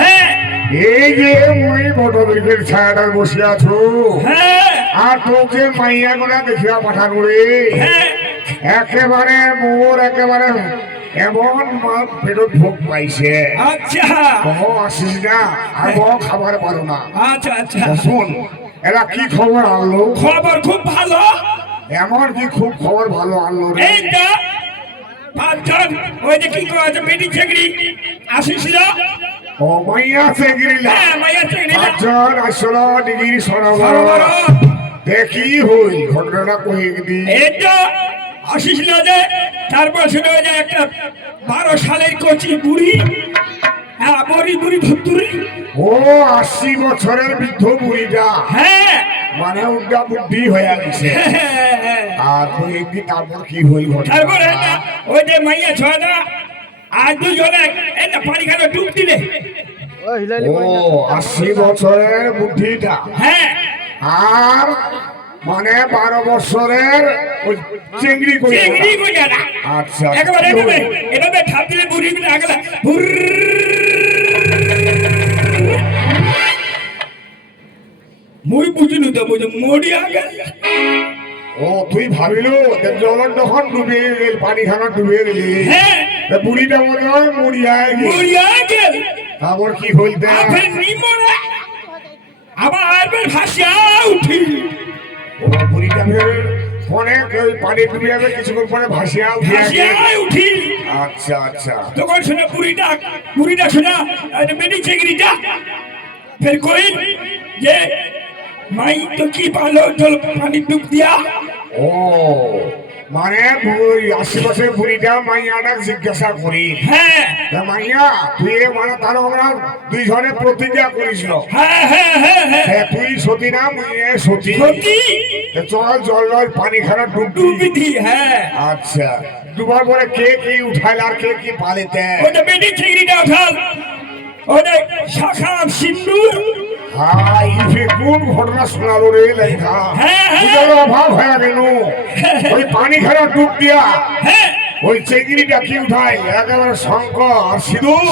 হ্যাঁ এই যে ওই বটবৃক্ষের ছায়াটার বসে আছো হ্যাঁ আর তোকে মাইয়া গোনা দেখিয়া পাঠানো রে হ্যাঁ একেবারে মোর একেবারে এমন মা পেটত ভোগ পাইছে আচ্ছা কহ আসিস না আর খাবার পারো না আচ্ছা আচ্ছা শোন এরা কি খবর আনলো খবর খুব ভালো এমন কি খুব খবর ভালো আনলো রে এই তো পাঁচজন ওই যে কি করেছে মেডি চেকরি আসিছিল ও মাইয়া চেগরিলা হ্যাঁ মাইয়া চেকরি পাঁচজন আসলো ডিগ্রি সরবর দেখি হই ঘটনাটা কই দি এই তো আসিছিল যে তারপর শুনে যে একটা 12 সালের কচি বুড়ি হ্যাঁ বুড়ি বুড়ি ধুতুরি ও 80 বছরের বৃদ্ধ বুড়িটা হ্যাঁ মানে উল্টা বুদ্ধি হয়ে গেছে আর কয়েকদিন তারপর কি হইল তারপরে ওই যে মাইয়া ছয়টা আর দুজনে এই না পানি খানে ডুব দিলে ও 80 বছরের বুদ্ধিটা হ্যাঁ আর মানে 12 বছরের ওই চিংড়ি কই চিংড়ি কইয়া না আচ্ছা একবারে এভাবে ঠাপ দিলে বুড়ি দিলে আগলা মুই বুঝিনি তো বুঝি মরি আগে ও তুই ভাবিলো জলের যখন ডুবে গেল পানি খানা ডুবে গেলি হ্যাঁ বুড়িটা মনে হয় মরিয়া গেল মরি আগে তারপর কি হইতে আপনি নিমরা আবার আবার ভাষা উঠি ও বুড়িটা অনেক ওই পানি ডুবে যাবে কিছুক্ষণ পরে ভাসিয়া উঠি আচ্ছা আচ্ছা তখন শুনে বুড়িটা শোনা মেডি চেকরিটা ফের কইল যে মাই তো কি ভালো জল পানি ডুব দিয়া ও মানে আশেপাশে বুড়িটা মাইয়াটা জিজ্ঞাসা করি হ্যাঁ মাইয়া তুই মানে তার আমরা দুইজনে প্রতিজ্ঞা করিস হ্যাঁ হ্যাঁ হ্যাঁ হ্যাঁ তুই সতী না মাইয়া সতী সতী চল জল পানি খানা ডুবি দি হ্যাঁ আচ্ছা ডুবার পরে কে কি উঠাইল আর কে কি পালিতে ওটা মেডি চেকরিটা উঠাল ওটা শাখা সিন্দুর হাই কোন ঘটনা শোনালো রে লেখা অভাব হয়ে গেল ওই পানি খানা ডুব দিয়া হ্যাঁ ওই চেগিরিটা কি উঠাই একেবারে শঙ্কর সিঁদুর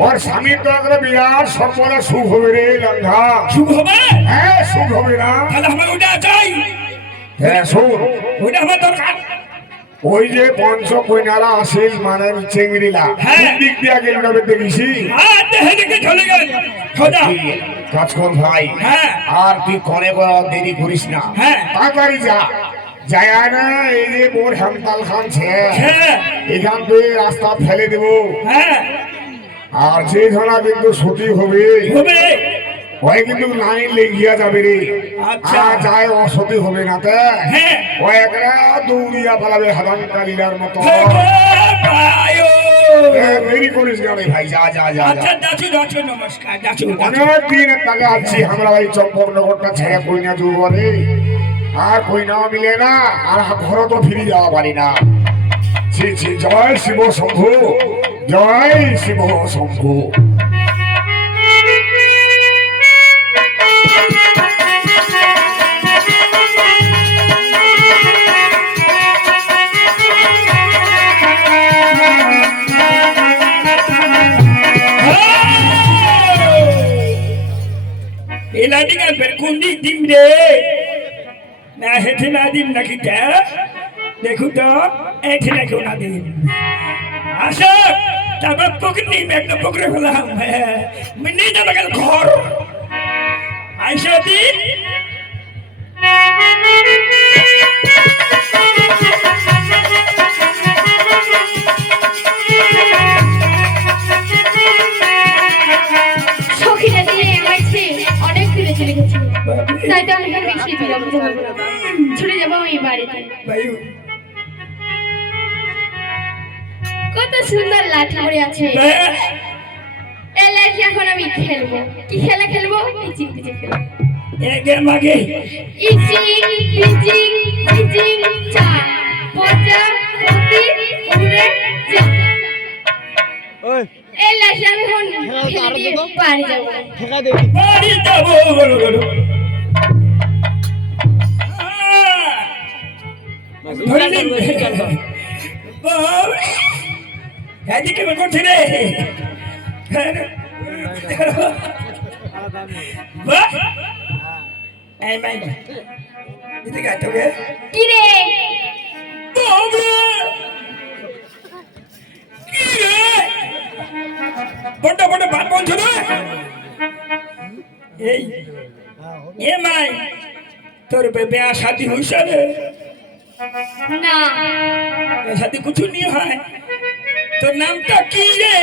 ওর স্বামীর তো একটা বিরাট সম্পদ সুখ হবে রে লঙ্ঘা শুভ হবে হ্যাঁ সুখ হবে না তাহলে আমার ওটা চাই হ্যাঁ শোন ওটা আমার দরকার ওই যে পঞ্চ কইনারা আসিল মানে চেংড়িলা দিক দিয়া গেল দেখেছি চলে গেল কাজ কর ভাই হ্যাঁ আর তুই করে দেরি করিস না হ্যাঁ তাড়াতাড়ি যা যায় না এই যে মোর হেমতাল খান হ্যাঁ এখান থেকে রাস্তা ফেলে দেব হ্যাঁ আর যে ধরা কিন্তু ছুটি হবে হবে ওই কিন্তু লাইন লেগিয়া যাবে রে আচ্ছা যায় অসতি হবে না তে হ্যাঁ ওই একটা দৌড়িয়া পালাবে হাদান কালিলার মতো দেরি করিস না রে ভাই যা যা যা আচ্ছা যাচ্ছি নমস্কার যাচ্ছি অনেক দিন টাকা আছি আমরা ওই চম্পকনগরটা ছেড়ে কইনা যাবো রে আর কইনা মিলে না আর ঘরে তো ফিরে যাওয়া পারি না ছি ছি জয় শিব শম্ভু জয় শিব শম্ভু এলাদিকে বেরকুন্দি দিম রে না হেঠে না দিম নাকি দেখু তো এঠে নাকি না দিম আসো তারপর পকড়ি একদম পকড়ে ফেলাম মিনি যাবে গেল ঘর আইসা দিন তাই তো আমি বেশি বিলম্ব করবো না ছুটে যাবো ওই বাড়িতে কত সুন্দর লাঠি পড়ে আছে এই লাঠি এখন আমি খেলবো কি খেলা খেলবো ইচিং পিচিং খেলবো এগের মাগে ইচিং পিচিং ইচিং চা পচা পতি উড়ে যা ওই এই লাঠি আমি এখন খেলে দিয়ে বাড়ি যাবো ঠেকা দে বাড়ি যাবো গলো গলো ধরে নিন বাবা এদিকে করছে রে বাহ এই মাই এদিকে আয় তোকে কি রে বাবরে কি রে বড় বড় বাত বলছো না এই এ মাই তোর বিয়া শাদি হইছে রে না বিয়া শাদি কিছু নি হয় তোর নামটা কি রে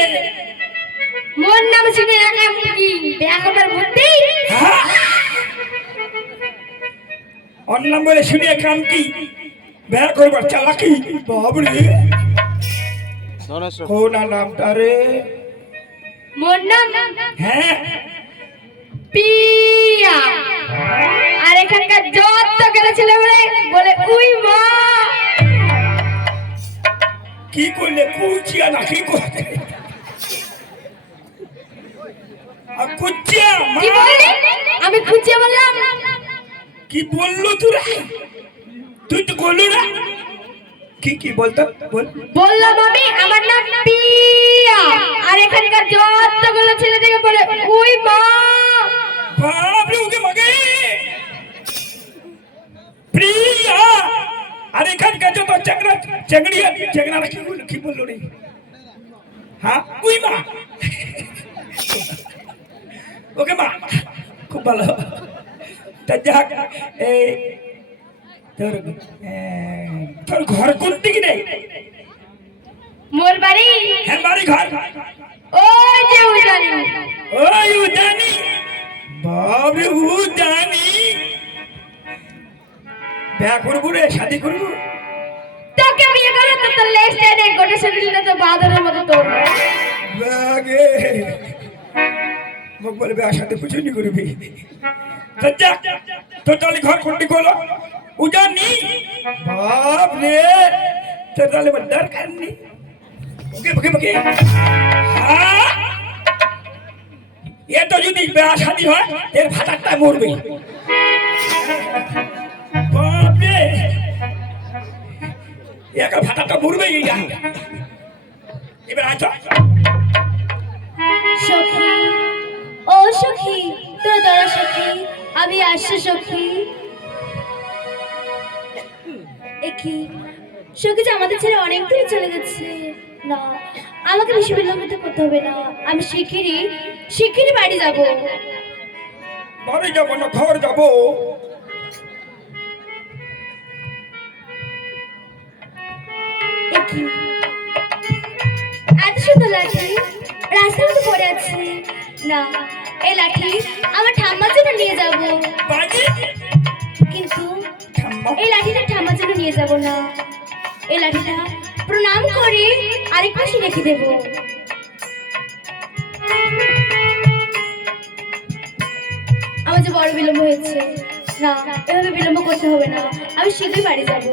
মোর নাম শুনে রাখলাম কি বিয়া করবার বুদ্ধি হ্যাঁ? ওর নাম বলে শুনে কাম কি বিয়া করবার চালাকি বাবরে কোন নামটা রে মোর নাম হ্যাঁ পিয়া আর এখানকার যত গেলে ছেলে বলে উই মা কি করলে কুচিয়া না কি করতে আর কুচিয়া মা কি বললি আমি খুঁজিয়ে বললাম কি বললো তোরা তুই তো বললো না কি বলতো বল বললাম আমি আমার নাম পিয়া আর এখানকার যতগুলো ছেলে থেকে বলে উই মা বাবরে ওকে মগে প্রিয়া আরে এখানকার যত চেংড়া কি বললো রে হ্যাঁ উই মা ওকে মা খুব ভালো তা যাক এই তোর ঘর কোন দিকে নেই মোর বাড়ি হ্যাঁ বাড়ি ঘর ওই যে উজানি ওই উদানি বাবরে উদানি বিয়া করবো রে শাদি করবো তোকে বিয়ে করে তো তোর লেগ স্টাইলে গোটা শরীরটা তো বাদরের মতো তোর লাগে মোক বলে বিয়া শাদি কিছু নি করবি তা যাক তোর তাহলে ঘর কোনটি করলো উজানি বাপ রে তোর তাহলে দরকার নেই ওকে ওকে ওকে হ্যাঁ এ তো যদি বিয়া শাদি হয় এর ভাতারটা মরবে বাপরে একা ভাতারটা মরবে এবার আচ্ছা সখী ও সখী তোর দয়া সখী আমি আসছি সখী একই সখী যে আমাদের ছেড়ে অনেক দূরে চলে গেছে না আমাকে বেশি বিলম্বিত করতে হবে না আমি শিগগিরই বাড়ি যাব বাড়ি যাবো না ঘর যাবো একই এত সুন্দর লাঠি রাস্তার মধ্যে পড়ে আছে না এই লাঠি আমার ঠাম্মার জন্য নিয়ে যাব বাজি কিন্তু ঠাম্মা এই লাঠিটা ঠাম্মার জন্য নিয়ে যাব না এই লাঠিটা প্রণাম করে আরেক পাশে রেখে দেব আমার যে বড় বিলম্ব হয়েছে না এভাবে বিলম্ব করতে হবে না আমি শীঘ্রই বাড়ি যাব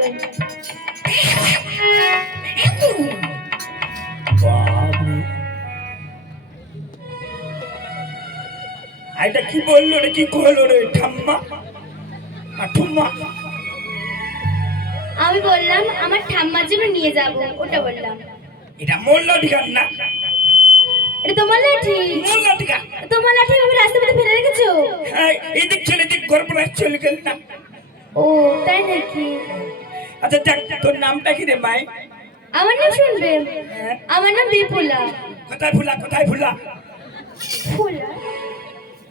বাপরে এটা কি বললো রে কি করলো রে ঠাম্মা আর ঠুম্মা আমি বললাম আমার ঠাম্মার জন্য নিয়ে যাব ওটা বললাম এটা মোল্লা ঠিকান না এটা তোমার লাঠি মোল্লা ঠিকান তোমার লাঠি আমি রাস্তার মধ্যে ফেলে রেখেছো হ্যাঁ এদিক ছেলে দিক গর্ব চলে গেল না ও তাই নাকি আচ্ছা যাক তোর নামটা কি রে মাই আমার নাম শুনবেন আমার নাম বিপুলা কোথায় ফুলা ফুলা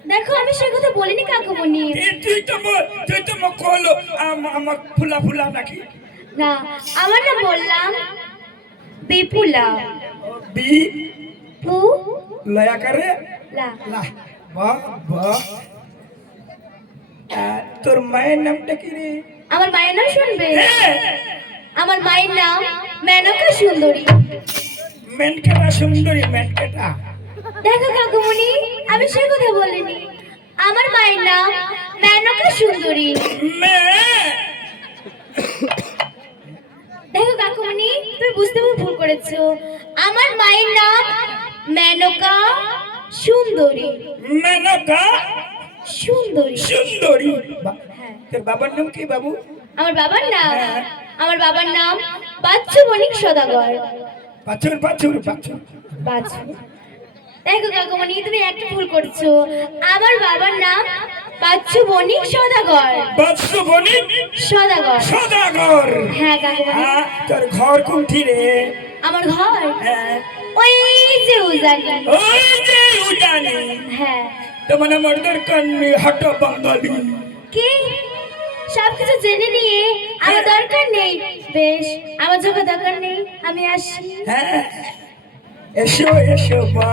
দেখো আমি সে কথা বলিনি কাকুমণি তুই তো মোক কহলো আমার ফুলা নাকি না আমার নাম বললাম বিপুলা বি পু লয়া করে লা লা বাহ তোর মায়ের নামটা কি রে আমার মায়ের নাম শুনবে হ্যাঁ আমার মায়ের নাম মেনকা সুন্দরী মেনকেটা সুন্দরী মেনকেটা দেখো কাকুমণি আমি সে কথা বলিনি আমার মায়ের নাম মেনকা সুন্দরী মে দেখো কাকুমণি তুমি বুঝতে ভুল করেছো আমার মায়ের নাম মেনকা সুন্দরী মেনকা সুন্দরী সুন্দরী হ্যাঁ তোর বাবার নাম কি বাবু আমার বাবার নাম বাচ্চু বণিক সদাগর পাঁচুর বাচ্চু দেখো কাকুমণি, তুমি একটা ভুল করছো। আমার বাবার নাম বাচ্চু বণিক সদাগর। বাচ্চু বণিক সদাগর। সদাগর। হ্যাঁ কাকুমণি। তোর ঘর কোনটি রে? আমার ঘর হ্যাঁ, ওই যে উজানি। ওই যে উজানি। হ্যাঁ। তোমার আমার দরকার নেই, হট বাঙালি। কি সবকিছু জেনে নিয়ে আমার দরকার নেই? বেশ, আমার যখন দরকার নেই আমি আসি। হ্যাঁ, এসো এসো বা